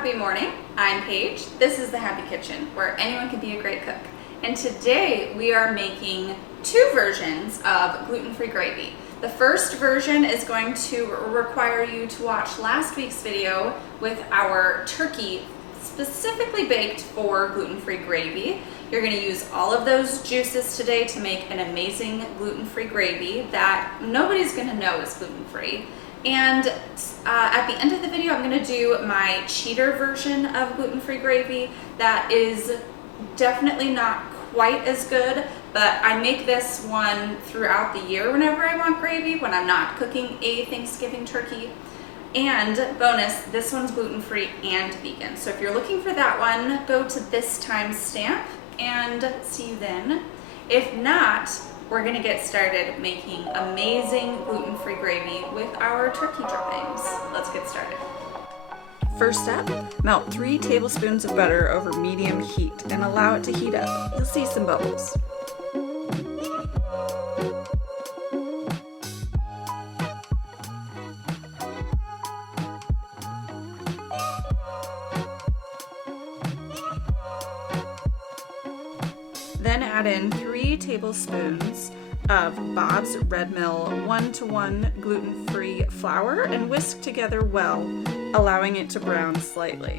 Happy morning, I'm Paige. This is the Happy Kitchen, where anyone can be a great cook. And today we are making two versions of gluten-free gravy. The first version is going to require you to watch last week's video with our turkey specifically baked for gluten-free gravy. You're going to use all of those juices today to make an amazing gluten-free gravy that nobody's going to know is gluten-free. And at the end of the video, I'm going to do my cheater version of gluten-free gravy that is definitely not quite as good, but I make this one throughout the year whenever I want gravy, when I'm not cooking a Thanksgiving turkey. And bonus, this one's gluten-free and vegan. So if you're looking for that one, go to this timestamp and see you then. If not, we're gonna get started making amazing gluten-free gravy with our turkey drippings. Let's get started. First step, melt 3 tablespoons of butter over medium heat and allow it to heat up. You'll see some bubbles. Then add in 3 tablespoons of Bob's Red Mill 1-to-1 gluten-free flour and whisk together well, allowing it to brown slightly.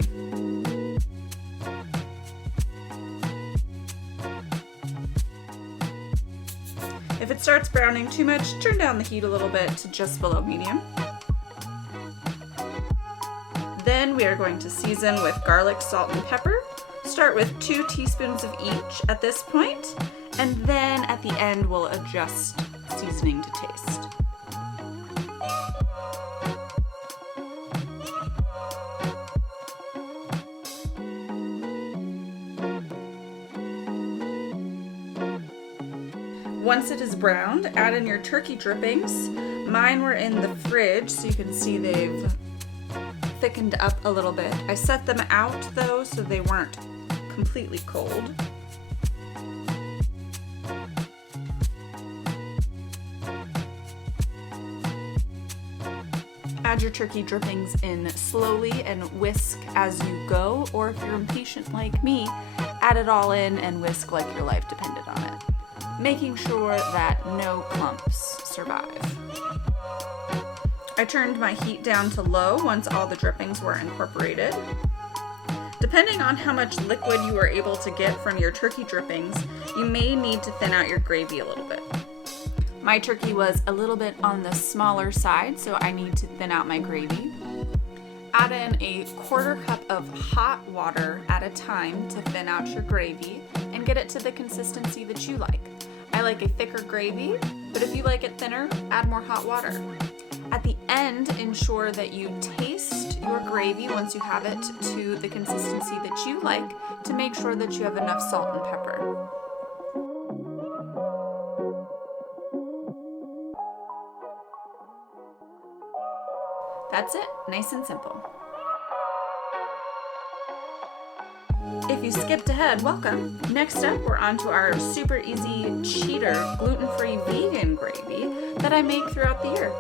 If it starts browning too much, turn down the heat a little bit to just below medium. Then we are going to season with garlic, salt, and pepper. Start with 2 teaspoons of each at this point, and then at the end we'll adjust seasoning to taste. Once it is browned, add in your turkey drippings. Mine were in the fridge, so you can see they've thickened up a little bit. I set them out though, so they weren't completely cold. Add your turkey drippings in slowly and whisk as you go, or if you're impatient like me, add it all in and whisk like your life depended on it, making sure that no clumps survive. I turned my heat down to low once all the drippings were incorporated. Depending on how much liquid you are able to get from your turkey drippings, you may need to thin out your gravy a little bit. My turkey was a little bit on the smaller side, so I need to thin out my gravy. Add in a 1/4 cup of hot water at a time to thin out your gravy and get it to the consistency that you like. I like a thicker gravy, but if you like it thinner, add more hot water. At the end, ensure that you taste your gravy once you have it to the consistency that you like to make sure that you have enough salt and pepper. That's it, nice and simple. If you skipped ahead, welcome. Next up, we're on to our super easy cheater gluten-free vegan gravy that I make throughout the year.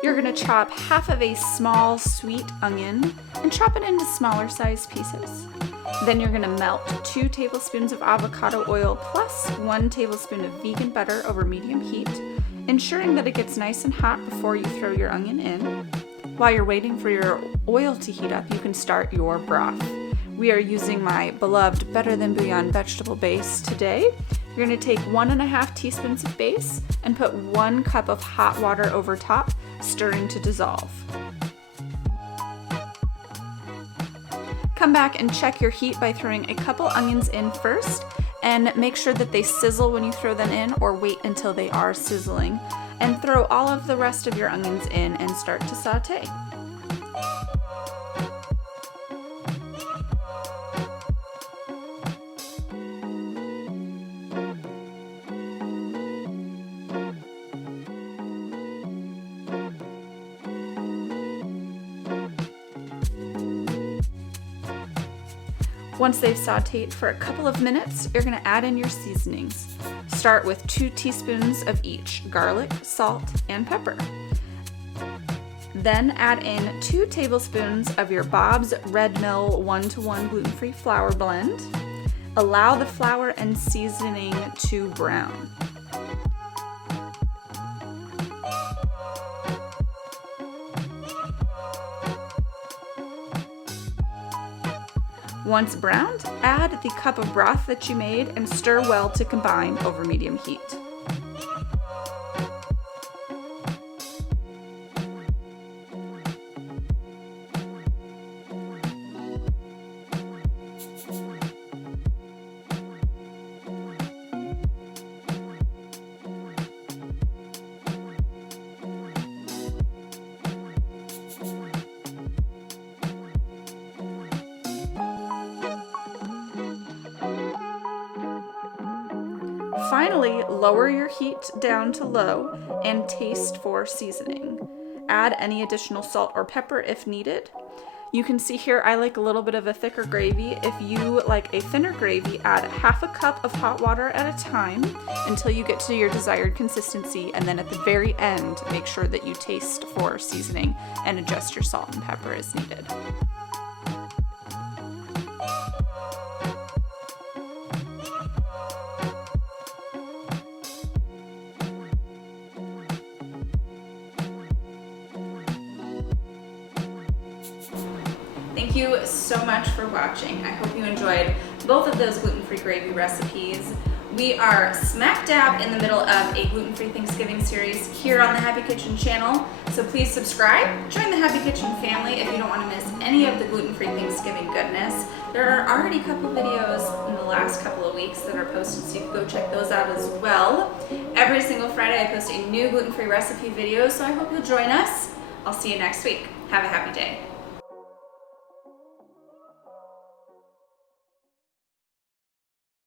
You're gonna chop half of a small sweet onion and chop it into smaller sized pieces. Then you're gonna melt 2 tablespoons of avocado oil plus 1 tablespoon of vegan butter over medium heat, ensuring that it gets nice and hot before you throw your onion in. While you're waiting for your oil to heat up, you can start your broth. We are using my beloved Better Than Bouillon vegetable base today. You're gonna take 1½ teaspoons of base and put 1 cup of hot water over top, stirring to dissolve. Come back and check your heat by throwing a couple onions in first, and make sure that they sizzle when you throw them in, or wait until they are sizzling, and throw all of the rest of your onions in and start to saute. Once they've sauteed for a couple of minutes, you're gonna add in your seasonings. Start with 2 teaspoons of each, garlic, salt, and pepper. Then add in 2 tablespoons of your Bob's Red Mill 1-to-1 gluten-free flour blend. Allow the flour and seasoning to brown. Once browned, add the cup of broth that you made and stir well to combine over medium heat. Finally, lower your heat down to low and taste for seasoning. Add any additional salt or pepper if needed. You can see here I like a little bit of a thicker gravy. If you like a thinner gravy, add half a cup of hot water at a time until you get to your desired consistency, and then at the very end, make sure that you taste for seasoning and adjust your salt and pepper as needed. Thank you so much for watching. I hope you enjoyed both of those gluten-free gravy recipes. We are smack dab in the middle of a gluten-free Thanksgiving series here on the Happy Kitchen channel. So please subscribe, join the Happy Kitchen family if you don't want to miss any of the gluten-free Thanksgiving goodness. There are already a couple videos in the last couple of weeks that are posted, so you can go check those out as well. Every single Friday I post a new gluten-free recipe video, so I hope you'll join us. I'll see you next week. Have a happy day.